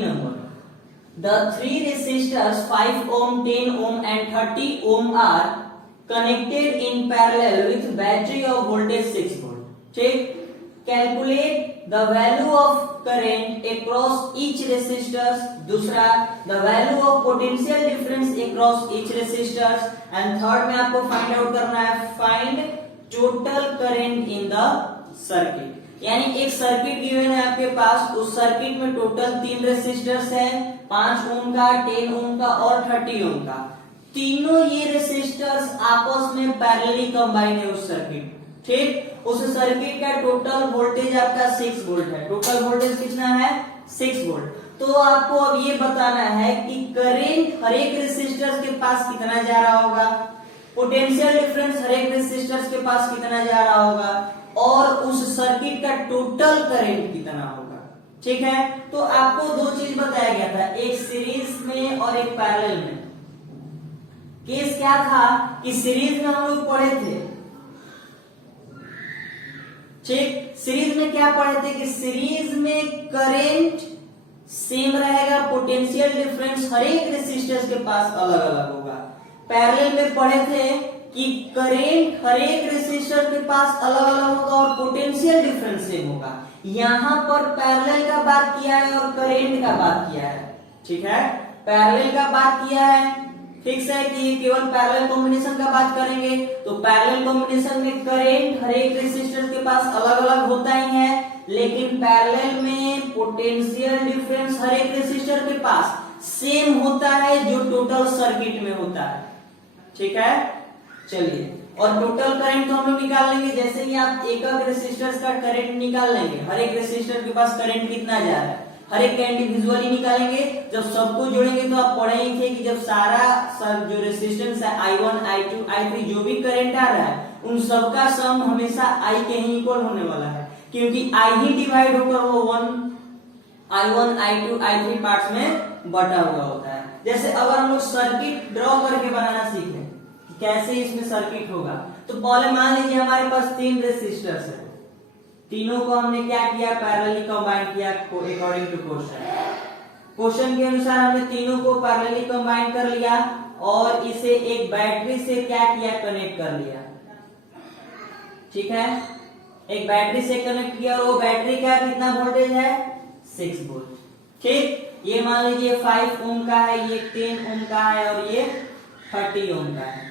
number. The three resistors 5 ohm, 10 ohm and 30 ohm are connected in parallel with battery of voltage 6 volt. ठीक, calculate the value of current across each resistors. दूसरा, the value of potential difference across each resistors. and third में आपको find out करना है find total current in the circuit. यानी एक circuit given है आपके पास, उस सर्किट में टोटल 3 रेसिस्टर्स है, 5 ओम का, 10 ओम का और 30 ओम का. तीनों ये रेसिस्टर्स आपस में पैरेलली कंबाइन है उस सर्किट. ठीक, उस सर्किट का टोटल वोल्टेज आपका 6 वोल्ट है. टोटल वोल्टेज कितना है? 6 वोल्ट. तो आपको अब ये बताना है कि करंट हर एक रेसिस्टर्स के पास कितना जा रहा होगा, पोटेंशियल डिफरेंस हर एक रेसिस्टर्स के पास कितना जा रहा होगा और उस सर्किट का टोटल करंट कितना होगा. ठीक है, तो आपको दो चीज बताया गया था, एक सीरीज में और एक पैरेलल में. केस क्या था कि सीरीज में हम लोग पढ़े थे. ठीक, सीरीज में क्या पढ़े थे कि सीरीज में करंट सेम रहेगा, पोटेंशियल डिफरेंस हर एक रेसिस्टर्स के पास अलग अलग होगा. पैरेलल में पढ़े थे कि करंट हर एक रेसिस्टर के पास अलग अलग होगा और पोटेंशियल डिफरेंस सेम होगा. यहां पर पैरेलल का बात किया है और करंट का बात किया है. ठीक है, पैरेलल का बात किया है, फिक्स है कि केवल पैरेलल कॉम्बिनेशन का बात करेंगे. तो पैरेलल कॉम्बिनेशन में करंट हर एक रेसिस्टर के पास अलग अलग होता ही है, लेकिन पैरेलल में पोटेंशियल डिफरेंस हर एक रेसिस्टर के पास सेम होता है जो टोटल सर्किट में होता है. ठीक है, चलिए, और टोटल करंट तो हम लोग निकाल लेंगे. जैसे ही आप एक एक रेसिस्टर्स का करंट निकाल लेंगे, हर एक रेसिस्टर के पास करंट कितना जा रहा है, हर एक का इंडिविजुअली निकालेंगे. जब सबको जोड़ेंगे तो आप पढ़े ही थे कि जब सारा जो रेसिस्टेंस है I1, I2, I3 जो भी करंट आ रहा है उन सबका सम हमेशा I के ही इक्वल होने वाला है, क्योंकि I ही डिवाइड होकर वो I1, I2, I3 पार्ट्स में बटा हुआ होता है. जैसे अगर हम लोग सर्किट ड्रॉ करके बनाना सीखें कैसे इसमें सर्किट होगा, तो पहले मान लीजिए हमारे पास 3 रेसिस्टर्स है, तीनों को हमने क्या किया, पैरेलली कंबाइन किया अकॉर्डिंग टू क्वेश्चन. क्वेश्चन के अनुसार हमने तीनों को पैरेलली कंबाइन कर लिया और इसे एक बैटरी से क्या किया, कनेक्ट कर लिया. ठीक है, एक बैटरी से कनेक्ट किया और वो बैटरी का कितना वोल्टेज है, 6 वोल्ट. ठीक, ये मान लीजिए 5 ओम का है, ये 10 ओम का है और ये 30 ओम का है.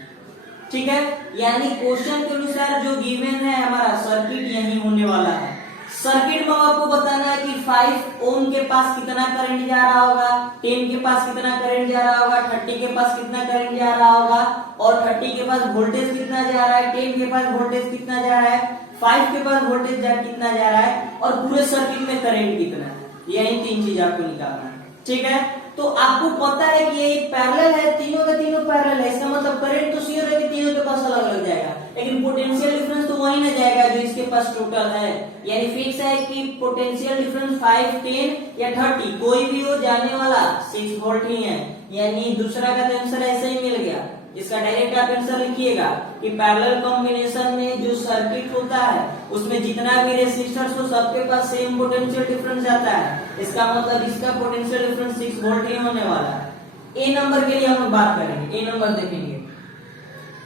ठीक है, यानी क्वेश्चन के अनुसार जो गिवन है हमारा सर्किट यही होने वाला है. सर्किट में आपको बताना है कि 5 ओम के पास कितना करंट जा रहा होगा, 10 के पास कितना करंट जा रहा होगा, 30 के पास कितना करंट जा रहा होगा और 30 के पास वोल्टेज कितना जा रहा है, 10 के पास वोल्टेज कितना जा रहा है, 5 के पास वोल्टेज कितना जा रहा है और पूरे सर्किट में करंट कितना है. यही 3 चीज आपको निकालना है. ठीक है, तो आपको पता है कि ये पैरेलल है, तीनों का तीनों पैरेलल है, इसका मतलब करंट तो श्योर है कि तीनों के पास अलग अलग जाएगा, लेकिन पोटेंशियल डिफरेंस तो वही ना जाएगा जो इसके पास टोटल है. यानी फिक्स है कि पोटेंशियल डिफरेंस 5, 10 या 30 कोई भी हो, जाने वाला 6 वोल्ट ही है. यानी दूसरा का आंसर ऐसे ही मिल गया. इसका डायरेक्ट आप आंसर लिखिएगा कि पैरेलल कॉम्बिनेशन में जो सर्किट होता है उसमें जितना भी रेसिस्टर्स हो सबके पास सेम पोटेंशियल डिफरेंस जाता है. इसका मतलब इसका पोटेंशियल डिफरेंस 6 वोल्ट ही होने वाला है. ए नंबर के लिए हम लोग बात करेंगे, ए नंबर देखेंगे.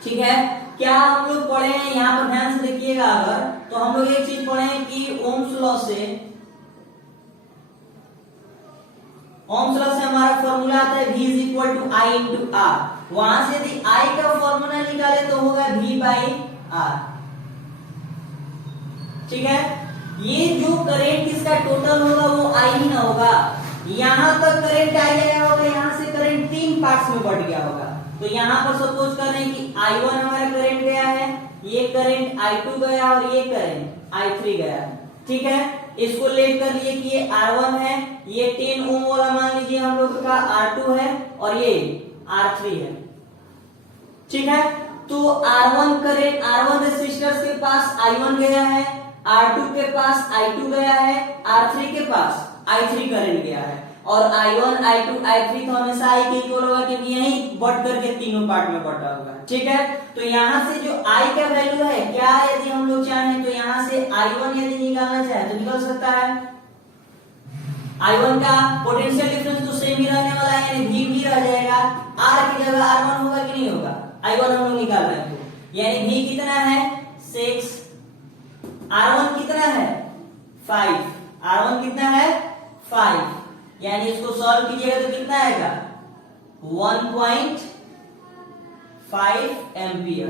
ठीक है, क्या हम लोग पढ़े हैं, यहाँ पर ध्यान से देखिएगा. अगर तो हम लोग एक चीज पढ़े हैं कि ओम्स लॉ से हमारा फॉर्मूला आता है V is equal to I into R. वहां से यदि I का फॉर्मूला निकाले तो होगा V by R. ठीक है, ये जो करंट इसका टोटल होगा वो I ही ना होगा. यहां तक करंट I गया होगा, यहां से करंट 3 पार्ट्स में बढ़ गया होगा. तो यहां पर सपोज कर रहे हैं कि I1 हमारा करंट गया है, ये करंट I2 गया और ये करंट I3 गया है. ठीक है, इसको लेट कर लिए कि ये R1 है, ये 10 ओम वाला मान लीजिए हम लोग का R2 है और ये R3 है. ठीक है, तो R1 करंट, R1 रेसिस्टर्स के पास I1 गया है, R2 के पास I2 गया है, R3 के पास I3 करंट गया है और I1, I2, I3 तो हमेशा I के इक्वल होगा क्योंकि यही बट करके तीनों पार्ट में बटा होगा. ठीक है, तो यहाँ से जो I का वैल्यू है, क्या यदि हम लोग चाहें तो यहाँ से I1 यदि निकालना चाहे तो निकल सकता है. I1 का पोटेंशियल डिफरेंस तो सेम ही रहने वाला है, यानी V भी रह जाएगा। R की जगह R1 होगा कि नहीं होगा? I1 हम लोग निकाल रहे हैं, तो यानी V कितना है 6, R1 कितना है 5, R1 कितना है 5, यानी इसको सॉल्व कीजिएगा तो कितना आएगा 1.5 एम्पियर।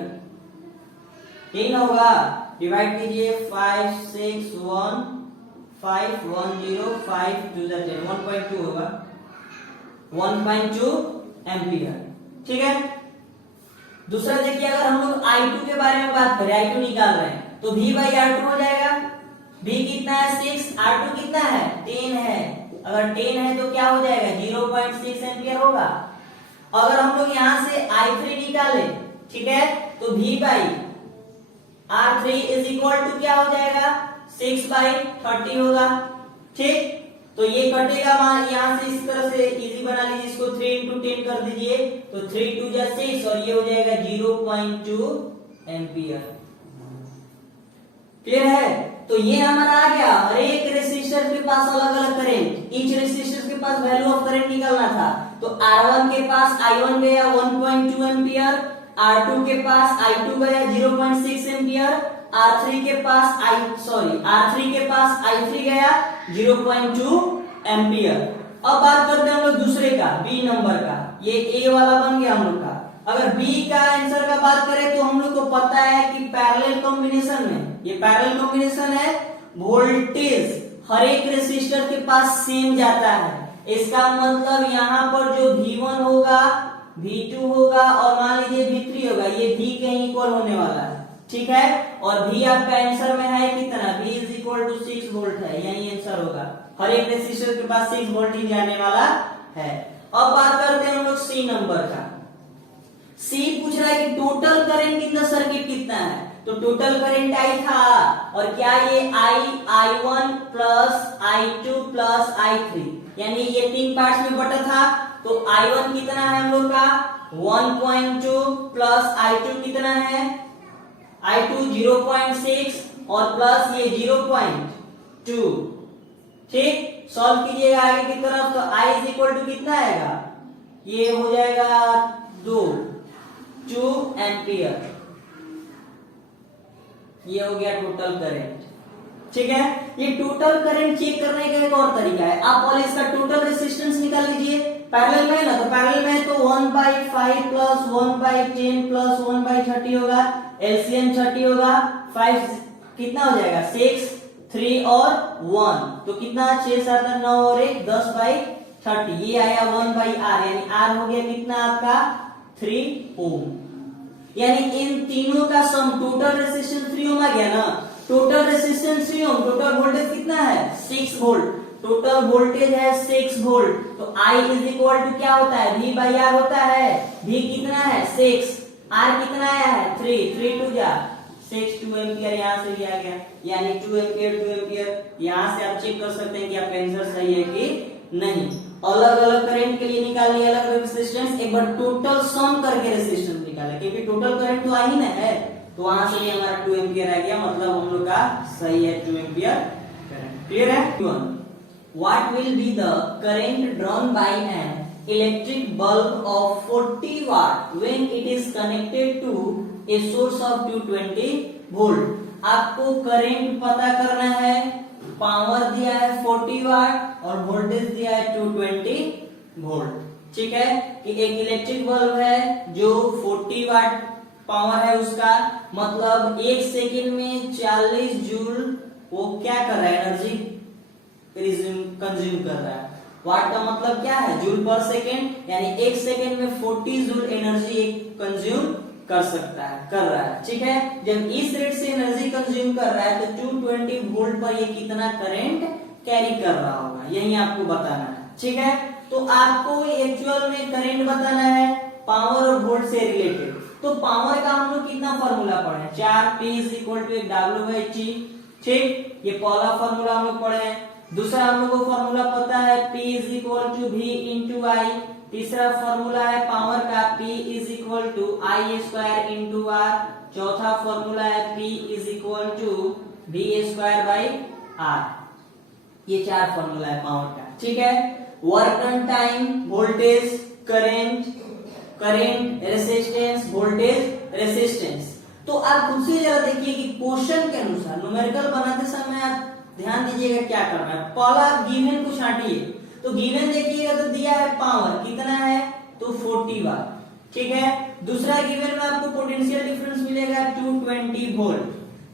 ठीक ना होगा? डिवाइड कीजिए 5 6 1 5 1 0 5 2 10 1.2 होगा, 1.2 एम्पियर। ठीक है। दूसरा देखिए, अगर हम लोग I2 के बारे में बात करें, I2 निकाल रहे हैं, तो V बाई R2 हो जाएगा। V कितना है 6, R2 कितना है 10 है। अगर 10 है तो क्या हो जाएगा 0.6 एम्पियर होगा। अगर हम लोग यहां से I3 निकाले, ठीक है, तो V by R3 is equal to क्या हो जाएगा 6 बाई 30 होगा। ठीक, तो ये कटेगा मान यहां से इस तरह से इजी बना लीजिए, इसको 3 into 10 कर दीजिए, तो 3 2 जा 6 और ये हो जाएगा 0.2 एम्पियर। क्लियर है? तो ये हमारा आ गया, हर एक रेसिस्टर के पास अलग अलग करंट, ईच रेसिस्टर के पास वैल्यू ऑफ करंट निकालना था। तो R1 के पास I1 गया 1.2 एम्पियर, R2 के पास I2 गया 0.6 एम्पियर, R3 के पास I3 गया 0.2 एम्पियर। अब बात करते हैं हम लोग दूसरे का, B नंबर का। ये A वाला बन गया हम लोग का। अगर B का आंसर का बात करें तो हम लोग को पता है कि पैरेलल कॉम्बिनेशन में, ये पैरेलल कॉम्बिनेशन है, वोल्टेज हर एक रेसिस्टर के पास सेम जाता है। इसका मतलब यहाँ पर जो V1 होगा, V2 होगा और मान लीजिए V3 होगा, ये V के इक्वल होने वाला है। ठीक है, और V आपका आंसर में है कितना, V is equal to 6 volt है, यही आंसर होगा। हर एक रेसिस्टर के पास 6 वोल्ट ही जाने वाला है। अब बात करते हैं हम लोग C नंबर का। C पूछ रहा है कि total current in the circuit कितना है। तो टोटल करंट I था, और क्या ये I1 plus I2 plus I3, यानी ये 3 पार्ट्स में बटा था। तो I1 कितना है हम लोग का 1.2 प्लस I2 कितना है I2 0.6 और प्लस ये 0.2। ठीक, सॉल्व कीजिएगा आगे की तरफ, तो I इज इक्वल टू कितना आएगा, ये हो जाएगा 2 एम्पियर। ये हो गया टोटल करंट। ठीक है, ये टोटल करंट चेक करने का एक और तरीका है। आप पहले इसका टोटल रेसिस्टेंस निकाल लीजिए। पैरेलल में है ना, तो पैरेलल में तो 1/5 प्लस 1/10 प्लस 1/30 होगा, एलसीएम 30 होगा। 5 कितना हो जाएगा 6 3 और 1, तो कितना 6 7 9 और 1 10/30। ये आया 1/R, यानी R हो गया कितना आपका 3 ओम। यानी इन तीनों का सम टोटल रेसिस्टेंस 3 ओम आ गया ना। टोटल रेसिस्टेंस 3 ओम, टोटल वोल्टेज कितना है 6 वोल्ट, टोटल वोल्टेज है 6 वोल्ट। तो I इज इक्वल टू क्या होता है V बाई R होता है। V कितना है 6, R कितना आया है 3, 3 2 जा 6 2 एम्पियर यहाँ से भी आ गया, यानी 2 एम्पियर। यहाँ से आप चेक कर सकते हैं कि आपका आंसर सही है कि नहीं। अलग अलग करंट के लिए निकालिए अलग अलग रेसिस्टेंस, एक बार टोटल सम करके रेसिस्टेंस निकाले, क्योंकि टोटल करंट तो आ ही ना है। तो वहां से भी हमारा 2 एम्पियर आ गया, मतलब हम लोग का सही है 2 एम्पियर करंट। क्लियर है? What will be the current drawn by an electric bulb of 40 watt when it is connected to a source of 220 volt? आपको करंट पता करना है, पावर दिया है 40 वाट और वोल्टेज दिया है 220 वोल्ट। ठीक है, कि एक इलेक्ट्रिक बल्ब है जो 40 वाट पावर है उसका, मतलब 1 सेकेंड में 40 जूल वो क्या कर रहा है, एनर्जी कंज्यूम कर रहा है। वाट का मतलब क्या है जूल पर सेकेंड, यानी 1 सेकेंड में 40 जूल एनर्जी कंज्यूम कर सकता है, कर रहा है। ठीक है, जब इस रेट से एनर्जी कंज्यूम कर रहा है तो 220 वोल्ट पर ये कितना करंट कैरी कर रहा होगा, यही आपको बताना है। ठीक है, तो आपको एक्चुअल में करंट बताना है पावर और वोल्ट से रिलेटेड। तो पावर का हम लोग कितना फॉर्मूला पढ़े, 4P is equal to W/T। ठीक, ये पहला फॉर्मूला हम लोग पढ़े हैं। दूसरा हम लोग को फॉर्मूला पता है P is equal to V into I। तीसरा फॉर्मूला है पावर का P is equal to I square into R। चौथा फॉर्मूला है P is equal to V square by R। ये 4 फॉर्मूला है पावर का। ठीक है। Work done time, voltage, current, current, resistance, voltage, resistance. तो आप खुद से जरा देखिए कि क्वेश्चन के अनुसार न्यूमेरिकल बनाते समय आप ध्यान दीजिएगा क्या करना है। पहला आप गिवन को छांटिए, तो गिवन देखिएगा तो दिया है पावर कितना है, तो 40 वाट, ठीक है। दूसरा गिवन में आपको पोटेंशियल डिफरेंस मिलेगा 220 वोल्ट।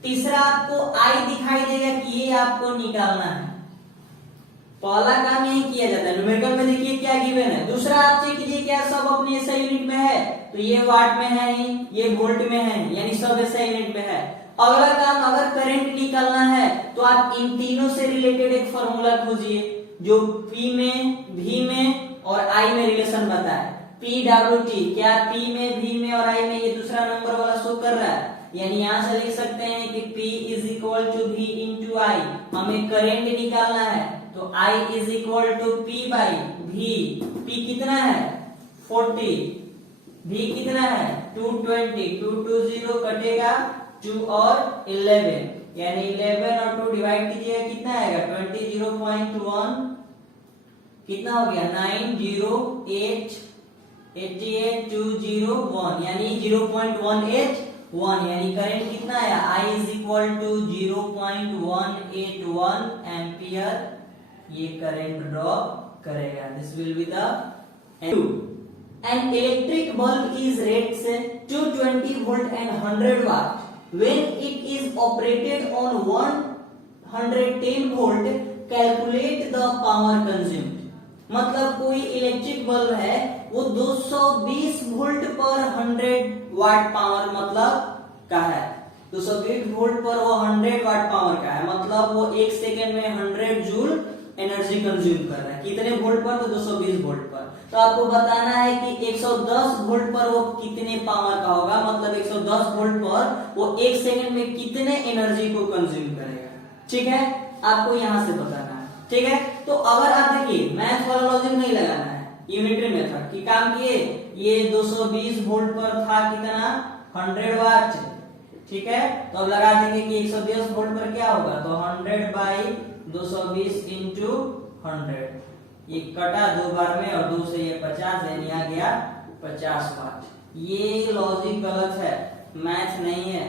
तीसरा आपको आई दिखाई देगा कि ये आपको निकालना है। पहला काम यही किया जाता है न्यूमेरिकल में, देखिए क्या गिवन है। दूसरा आप चेक कीजिए क्या सब अपने ऐसा यूनिट में है, तो ये वाट में है ही, ये वोल्ट में है, यानी सब ऐसा यूनिट में है। अगला काम, अगर करंट निकालना है तो आप इन तीनों से रिलेटेड एक फॉर्मूला खोजिए जो P में, V में और I में रिलेशन बताए। PWT, क्या P में, V में और I में ये दूसरा नंबर वाला शो कर रहा है, यानी यहां से लिख सकते हैं कि P is equal to V into I। हमें करंट निकालना है तो I is equal to P by V। P कितना है 40, V कितना है 220, 2 2 0 कटेगा 2 और 11, यानी 11 और 2 डिवाइड कीजिएगा कितना आएगा 20, 0.1 कितना हो गया 908 88 201, यानी 0.181, यानी करंट कितना आया I is equal to 0.181 ampere ये करंट ड्रॉ करेगा। This will be the An electric bulb is rated say 220 volt and 100 watt. When it is operated on 110 volt, calculate the power consumed. मतलब कोई electric bulb है वो 220 volt पर 100 watt power मतलब का है, 220 वोल्ट पर वो 100 वाट पावर का है, मतलब वो एक सेकेंड में 100 जूल एनर्जी कंज्यूम कर रहा है। कितने वोल्ट पर, तो 220 वोल्ट पर। तो आपको बताना है कि 110 वोल्ट पर वो कितने पावर का होगा, मतलब 110 वोल्ट पर वो एक सेकंड में कितने एनर्जी को कंज्यूम करेगा, ठीक है। आपको यहां से बताना है, ठीक है। तो अगर आप देखिए मैथ वाला लॉजिक नहीं लगाना है, यूनिटरी मेथड की काम किए, ये 220 वोल्ट पर था कितना 100 वाट, ठीक है। तो अब लगा देंगे कि 110 वोल्ट पर क्या होगा, तो 100 बाई 220 इंटू 100, ये कटा दो बार में और 2 से ये 50, यानी आ गया 50 वाट। ये लॉजिक गलत है, मैथ नहीं है,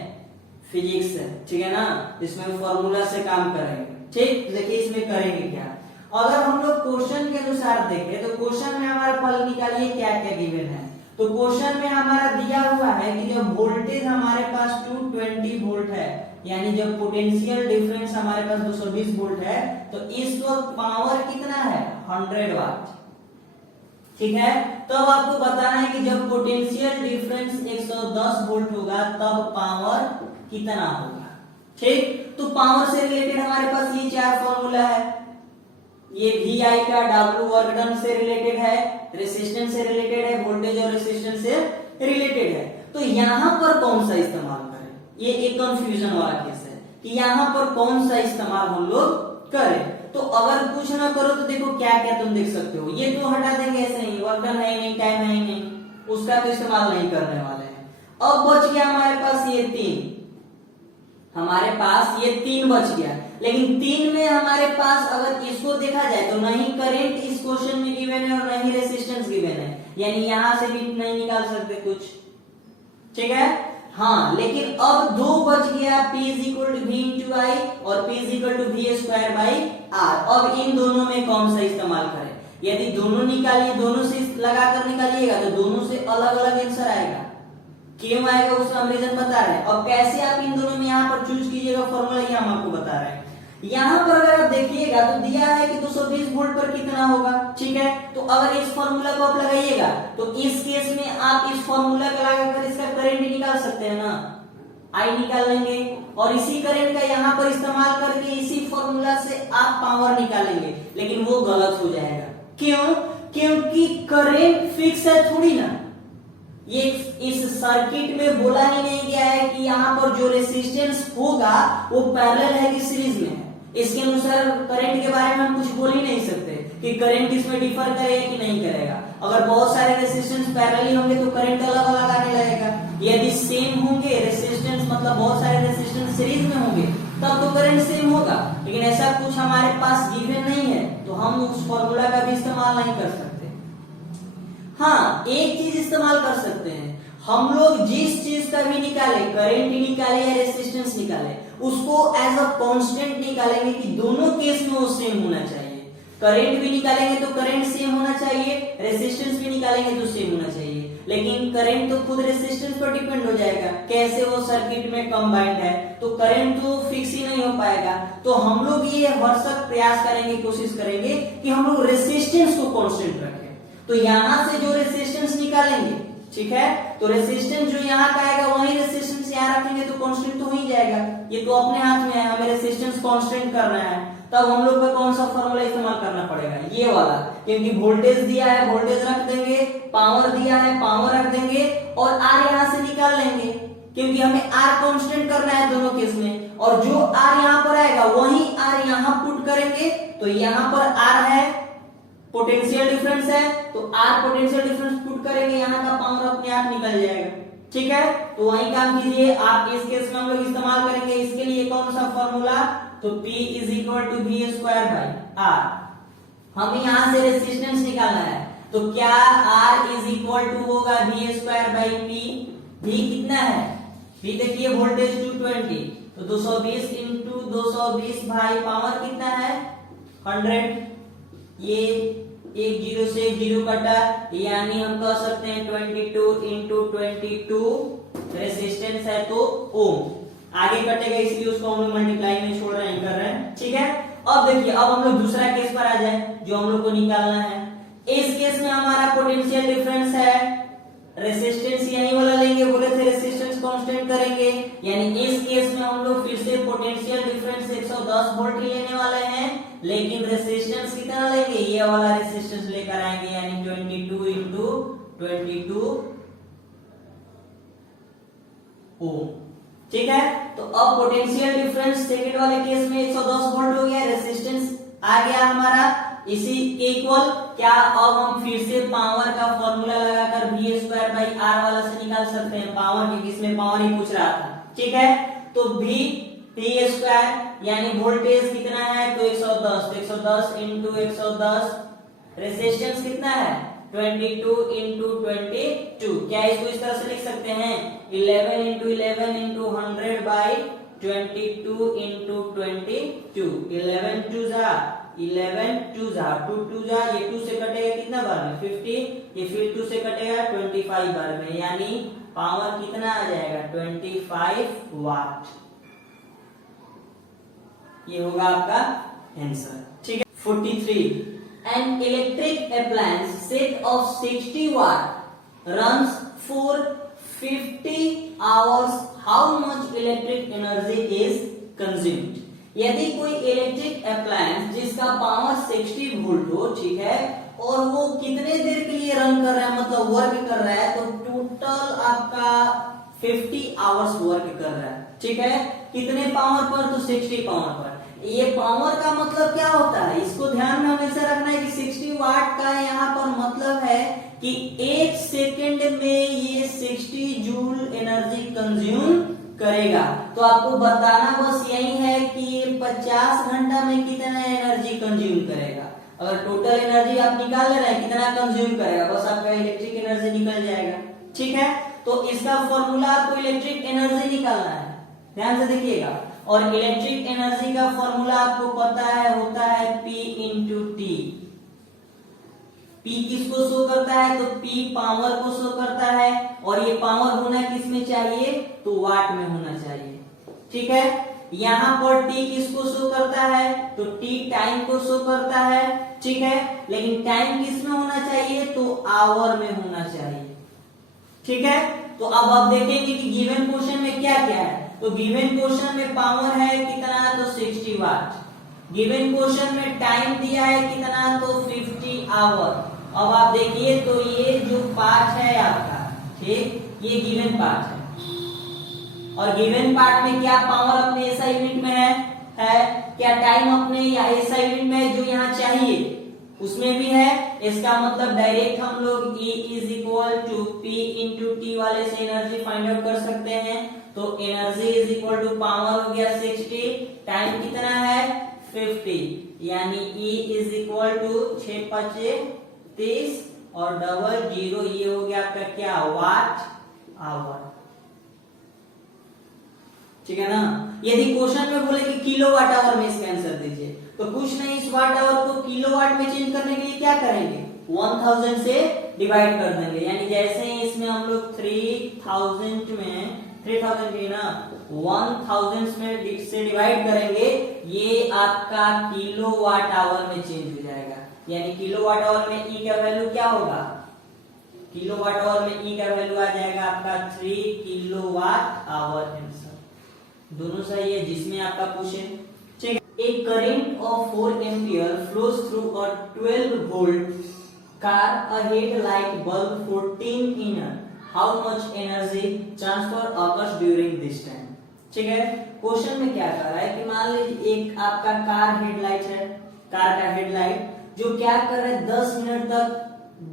फिजिक्स है, ठीक है ना। इसमें फॉर्मूला से काम करेंगे, ठीक। देखिए इसमें करेंगे क्या, अगर हम लोग क्वेश्चन के अनुसार देखें तो क्वेश्चन में हमारा फल निकालिए क्या क्या गिवन है। तो क्वेश्चन में हमारा दिया हुआ है कि जब वोल्टेज हमारे पास 220 वोल्ट है, यानी जब पोटेंशियल डिफरेंस हमारे पास 220 वोल्ट है, तो इस वक्त पावर कितना है 100 वाट, ठीक है। तब आपको बताना है कि जब पोटेंशियल डिफरेंस 110 वोल्ट होगा तब पावर कितना होगा, ठीक। तो पावर से रिलेटेड हमारे पास ये 4 फॉर्मूला है, ये VI का W वर्क डन से रिलेटेड है, रेसिस्टेंस से रिलेटेड है, वोल्टेज और रेसिस्टेंस से रिलेटेड है। तो यहां पर कौन सा इस्तेमाल करें, ये एक कंफ्यूजन वाला केस है कि यहां पर कौन सा इस्तेमाल हम लोग करें। तो अगर कुछ ना करो तो देखो क्या क्या तुम देख सकते हो, ये तो हटा देंगे ऐसे ही, वर्क डन है नहीं, टाइम है नहीं, उसका तो इस्तेमाल नहीं करने वाले हैं। अब बच गया हमारे पास ये 3, हमारे पास ये 3 बच गया, लेकिन 3 में हमारे पास अगर इसको देखा जाए तो नहीं करंट इस क्वेश्चन में गिवन है और नहीं रेसिस्टेंस गिवन है, यानी यहां से भी नहीं निकाल सकते कुछ, ठीक है। हाँ, लेकिन अब 2 बच गया, P is equal to V into I और P is equal to V square by R। अब इन दोनों में कौन सा इस्तेमाल करें, यदि दोनों निकालिए, दोनों से लगाकर निकालिएगा तो दोनों से अलग अलग आंसर आएगा, क्यों आएगा उसका हम रीजन बता रहे हैं। अब कैसे आप इन दोनों में यहाँ पर चूज कीजिएगा फॉर्मूला, ये हम आपको बता रहे हैं। यहाँ पर अगर आप देखिएगा तो दिया है कि 220 वोल्ट पर कितना होगा, ठीक है। तो अगर इस फॉर्मूला को आप लगाइएगा तो इस केस में आप इस फॉर्मूला को लगाकर इसका करंट निकाल सकते हैं ना, I निकाल लेंगे और इसी करंट का यहाँ पर इस्तेमाल करके इसी फॉर्मूला से आप पावर निकालेंगे, लेकिन वो गलत हो जाएगा। क्यों, क्योंकि करंट फिक्स है थोड़ी ना, ये इस सर्किट में बोला ही नहीं गया है कि यहाँ पर जो रेसिस्टेंस होगा वो पैरेलल है कि सीरीज में है। इसके अनुसार करंट के बारे में हम कुछ बोल ही नहीं सकते कि करंट इसमें डिफर करेगा कि नहीं करेगा। अगर बहुत सारे रेसिस्टेंस पैरेलल होंगे तो करंट अलग अलग आने लगेगा, यदि सेम होंगे रेसिस्टेंस मतलब बहुत सारे रेसिस्टेंस सीरीज में होंगे तब तो करंट सेम होगा, लेकिन ऐसा कुछ हमारे पास गिवन नहीं है, तो हम उस फॉर्मूला का भी इस्तेमाल नहीं कर सकते। हाँ, एक चीज इस्तेमाल कर सकते हैं, हम लोग जिस चीज का भी निकाले, करंट निकाले या रेसिस्टेंस निकाले, उसको एज अ कांस्टेंट निकालेंगे कि दोनों केस में वो सेम होना चाहिए। करंट भी निकालेंगे तो करंट सेम होना चाहिए, रेसिस्टेंस भी निकालेंगे तो सेम होना चाहिए। लेकिन करंट तो खुद रेसिस्टेंस पर डिपेंड हो जाएगा, कैसे वो सर्किट में कंबाइंड है, तो करंट तो फिक्स ही नहीं हो पाएगा। तो हम लोग ये भरसक प्रयास करेंगे, कोशिश करेंगे कि हम लोग रेसिस्टेंस को कांस्टेंट रखें। तो यहां से जो रेसिस्टेंस निकालेंगे, ठीक है, तो रेसिस्टेंस जो यहाँ का आएगा वही रेसिस्टेंस यहाँ रखेंगे तो कांस्टेंट तो हो ही जाएगा। ये तो अपने हाथ में है, हमें रेसिस्टेंस कांस्टेंट करना है, तब हम लोग को कौन सा फॉर्मूला इस्तेमाल करना पड़ेगा, ये वाला, क्योंकि वोल्टेज दिया है वोल्टेज रख देंगे, पावर दिया है पावर रख देंगे, और आर यहाँ से निकाल लेंगे, क्योंकि हमें आर कांस्टेंट करना है दोनों केस में। और जो आर यहाँ पर आएगा वही आर यहाँ पुट करेंगे, तो यहाँ पर आर है, पोटेंशियल डिफरेंस है, तो आर पोटेंशियल डिफरेंस पुट करेंगे, यहाँ का पावर अपने आप निकल जाएगा। ठीक है, तो वही काम कीजिए आप। इस केस में हम लोग इस्तेमाल करेंगे इसके लिए कौन सा फॉर्मूला, तो P is equal to v square by r. हमें यहाँ से रेसिस्टेंस निकालना है, तो क्या R इज इक्वल टू होगा v square by p. V कितना है, V देखिए वोल्टेज 220, तो 220 इंटू 220 भाई पावर कितना है 100। ये एक जीरो से एक जीरो कटा, यानी हम कह सकते हैं 22 इंटू 22 रेसिस्टेंस है तो ओम। आगे कटेगा इसलिए उसको हम लोग मल्टीप्लाई में छोड़ रहे हैं, कर रहे हैं। ठीक है, अब देखिए, अब हम लोग दूसरा केस पर आ जाए जो हम लोग को निकालना है। इस केस में हमारा पोटेंशियल डिफरेंस है, रेसिस्टेंस यही वाला लेंगे, बोले थे रेसिस्टेंस कांस्टेंट करेंगे, यानी इस केस में हम लोग फिर से पोटेंशियल डिफरेंस 110 वोल्ट ही लेने वाले हैं, लेकिन रेसिस्टेंस कितना लेंगे, ये वाला रेसिस्टेंस लेकर आएंगे, यानी 22 इंटू 22 ओम। ठीक है, तो अब पोटेंशियल डिफरेंस सेकंड वाले केस में 110 वोल्ट हो गया, रेसिस्टेंस आ गया हमारा इसी के इक्वल। क्या अब हम फिर से पावर का फॉर्मूला लगाकर वी स्क्वायर बाई आर वाला से निकाल सकते हैं पावर, क्योंकि इसमें पावर ही पूछ रहा था। ठीक है, तो वी पी स्क्वायर यानी वोल्टेज कितना है तो 110, तो 110 इंटू 110, रेसिस्टेंस कितना है 22 इंटू 22। क्या इसको इस तरह से लिख सकते हैं 11 इंटू 11 इंटू 100 बाई 22 इंटू 22। 11 टू जा 11 टू जा 2 टू जा, ये 2 से कटेगा कितना बार में 50, ये फिर 2 से कटेगा 25 बार में, यानी पावर कितना आ जाएगा 25 वाट। ये होगा आपका आंसर। ठीक है, 43 an electric appliance set of 60 watt runs for 50 hours, how much electric energy is consumed। यदि कोई इलेक्ट्रिक अप्लायंस जिसका पावर 60 वोल्ट हो, ठीक है, और वो कितने देर के लिए रन कर रहा है, मतलब वर्क कर रहा है, तो टोटल आपका 50 आवर्स वर्क कर रहा है। ठीक है, कितने पावर पर, तो 60 पावर पर। ये पावर का मतलब क्या होता है, इसको ध्यान में हमेशा रखना है कि 60 वाट का यहाँ पर मतलब है कि 1 सेकेंड में ये 60 जूल एनर्जी कंज्यूम करेगा। तो आपको बताना बस यही है कि ये 50 घंटा में कितना एनर्जी कंज्यूम करेगा। अगर टोटल एनर्जी आप निकाल ले रहे हैं कितना कंज्यूम करेगा, बस आपका इलेक्ट्रिक एनर्जी निकल जाएगा। ठीक है, तो इसका फॉर्मूला आपको इलेक्ट्रिक एनर्जी निकालना है, ध्यान से देखिएगा। और इलेक्ट्रिक एनर्जी का फॉर्मूला आपको पता है, होता है P इंटू टी। P किसको शो करता है, तो P पावर को शो करता है, और ये पावर होना किस में चाहिए, तो वाट में होना चाहिए। ठीक है, यहाँ पर T किसको शो करता है, तो T टाइम को शो करता है। ठीक है, लेकिन टाइम किस में होना चाहिए, तो आवर में होना चाहिए। ठीक है, तो अब आप देखेंगे कि गिवन क्वेश्चन में क्या क्या है। तो गिवन क्वेश्चन में पावर है कितना, तो 60 वाट। गिवन क्वेश्चन में टाइम दिया है कितना, तो 50 आवर। अब आप देखिए, तो ये जो पार्ट है आपका, ठीक, ये गिवन पार्ट है, और गिवन पार्ट में क्या पावर अपने ऐसा यूनिट में है क्या टाइम अपने या ऐसा यूनिट में जो यहाँ चाहिए, उसमें भी है। इसका मतलब डायरेक्ट हम लोग E is equal to P into t वाले से एनर्जी फाइंड आउट कर सकते हैं। तो energy is equal to power हो गया 60, टाइम कितना है 50, यानी E इज इक्वल टू 6 5 30 और डबल जीरो, ये हो गया आपका क्या वाट आवर। ठीक है ना। यदि क्वेश्चन में बोले कि किलोवाट आवर में इसका आंसर दीजिए, तो कुछ नहीं, इस वाट आवर को किलोवाट में चेंज करने के लिए क्या करेंगे 1000 से डिवाइड कर देंगे। यानी जैसे ही इसमें हम लोग 3000 में 3000 की ना 1000 में से डिवाइड करेंगे, ये आपका किलोवाट आवर में चेंज हो जाएगा। यानी किलोवाट आवर में ई का वैल्यू क्या होगा, किलोवाट आवर में ई का वैल्यू आ जाएगा आपका 3 किलोवाट आवर। आंसर दोनों सही है जिसमें आपका क्वेश्चन। ठीक है। A current of 4 ampere flows through a 12 volt car, a headlight bulb 14 inner, how much energy transfer occurs during this time. ठीक है। क्वेश्चन में क्या कर रहा है कि मान लीजिए एक आपका कार हेडलाइट है, कार का हेडलाइट जो क्या कर रहा है 10 मिनट तक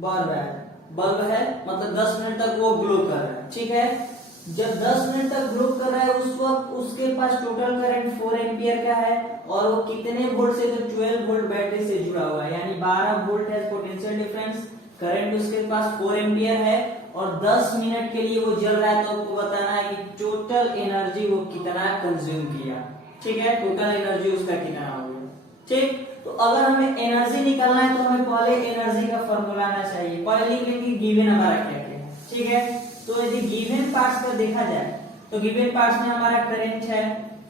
बढ़ रहा है, बल्ब है मतलब 10 मिनट तक वो ग्लो कर रहा है। ठीक है। जब 10 मिनट तक ग्लो कर रहा है उस वक्त उसके पास टोटल करंट 4 एम्पियर का है और वो कितने वोल्ट से, तो 12 वोल्ट बैटरी से जुड़ा हुआ है, यानी 12 वोल्ट है पोटेंशियल डिफरेंस। करंट उसके पास 4 एम्पियर है और 10 मिनट के लिए वो जल रहा है। तो आपको बताना है कि टोटल एनर्जी वो कितना कंज्यूम किया। ठीक है। टोटल एनर्जी उसका कितना हो गया। ठीक। तो अगर हमें एनर्जी निकालना है तो हमें पहले एनर्जी का फॉर्मूला आना चाहिए। पहले लिख लेंगे गिवन हमारा क्या क्या है। ठीक है। तो यदि गिवन पार्ट्स पर देखा जाए तो गिवन पार्ट्स में हमारा करंट है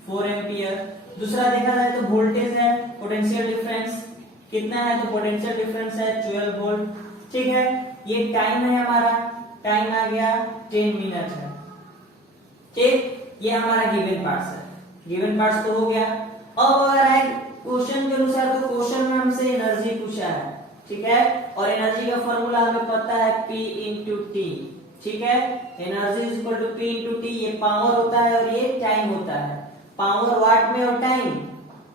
4 एम्पियर, दूसरा देखा जाए तो वोल्टेज है, पोटेंशियल डिफरेंस कितना है, तो पोटेंशियल डिफरेंस है 12 वोल्ट। ठीक है। ये टाइम है हमारा, टाइम आ गया 10 मिनट है। ठीक। ये हमारा गिवन पार्ट्स है, गिवन पार्ट्स तो हो गया। अब अगर है क्वेश्चन के अनुसार, तो क्वेश्चन में हमसे एनर्जी पूछा है। ठीक है। और एनर्जी का फॉर्मूला हमें पता है P इंटू टी। ठीक है। Energy is equal to P into t, ये पावर होता है और ये टाइम होता है। पावर वाट में और टाइम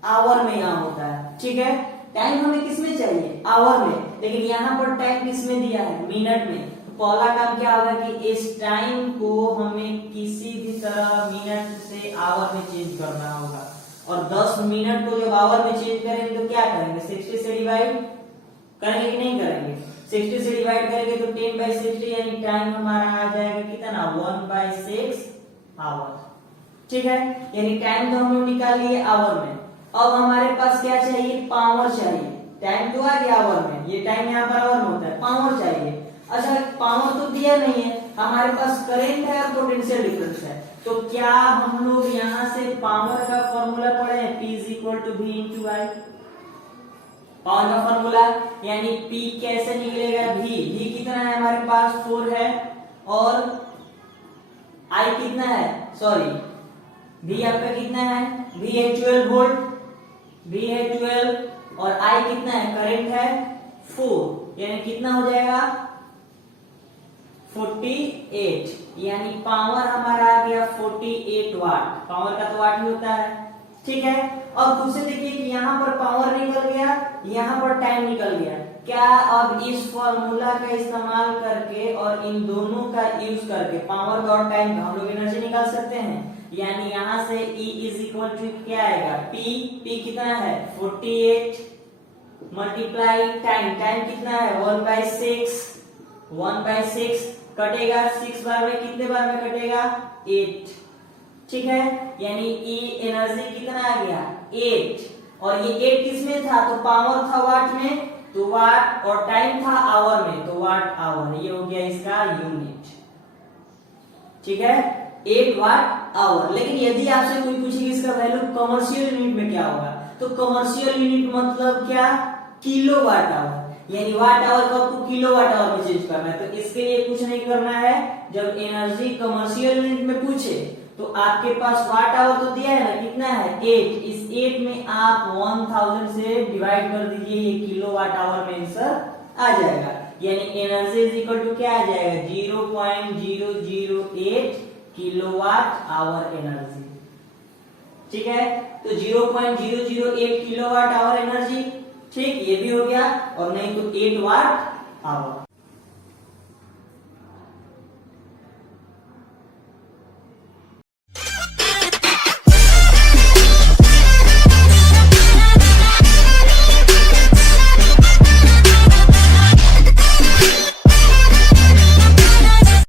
आवर में यहाँ होता है। ठीक है। टाइम हमें किसमें चाहिए, आवर में, लेकिन यहाँ पर टाइम किसमें दिया है, मिनट में। तो पहला काम क्या होगा कि इस टाइम को हमें किसी भी तरह मिनट से आवर में चेंज करना होगा। और 10 मिनट को जब आवर में चेंज करेंगे तो क्या करेंगे, 60 से डिवाइड करेंगे कि नहीं करेंगे। 60 से डिवाइड करेंगे तो 10/60, यानी टाइम हमारा आ जाएगा कितना 1/6 आवर। ठीक है। यानी टाइम तो हम लोग निकाल लिए आवर में। अब हमारे पास क्या चाहिए, पावर चाहिए। टाइम तो आ गया आवर में, ये टाइम यहाँ पर आवर में होता है, पावर चाहिए। अच्छा पावर तो दिया नहीं है, हमारे पास करंट है और पोटेंशियल डिफरेंस है। तो क्या हम लोग यहाँ से पावर का फॉर्मूला पढ़े, P is equal to V into I. Power का फॉर्मूला यानी P कैसे निकलेगा, V कितना है हमारे पास 4 है और I कितना है, सॉरी V आपका कितना है, V है 12 वोल्ट, V है 12 और I कितना है, करंट है 4, यानी कितना हो जाएगा 48, यानी पावर हमारा आ गया 48 वाट। पावर का तो वाट ही होता है। ठीक है। अब खुद से देखिए कि यहाँ पर पावर निकल गया, यहाँ पर टाइम निकल गया। क्या अब इस फॉर्मूला का इस्तेमाल करके और इन दोनों का यूज करके पावर का और टाइम का हम लोग एनर्जी निकाल सकते हैं। यानी यहाँ से E इज इक्वल टू क्या आएगा, P कितना है 48 मल्टीप्लाई टाइम कितना है 1/6 कटेगा 6 बार में, कितने बार में कटेगा 8। ठीक है। यानी E एनर्जी कितना आ गया 8 और ये 8 किसमें था, तो पावर था वाट में, तो वाट, और टाइम था आवर में, तो वाट आवर। ये हो गया इसका यूनिट। ठीक है। 8 वाट आवर। लेकिन यदि आपसे कोई पूछे कि इसका वैल्यू कमर्शियल यूनिट में क्या होगा, तो कमर्शियल यूनिट मतलब क्या, किलो वाट आवर, यानी वाट आवर को आपको किलो वाट आवर में चेंज करना है। तो इसके लिए कुछ नहीं करना है, जब एनर्जी कमर्शियल यूनिट में पूछे तो आपके पास वाट आवर तो दिया है ना, कितना है 8, इस 8 में आप 1000 से डिवाइड कर दीजिए, ये किलो वाट आवर में आंसर आ जाएगा। यानी एनर्जी इज इक्वल टू क्या आ जाएगा 0.008 किलोवाट आवर एनर्जी। ठीक है। तो 0.008 किलोवाट आवर एनर्जी ठीक, ये भी हो गया। और नहीं तो 8 वाट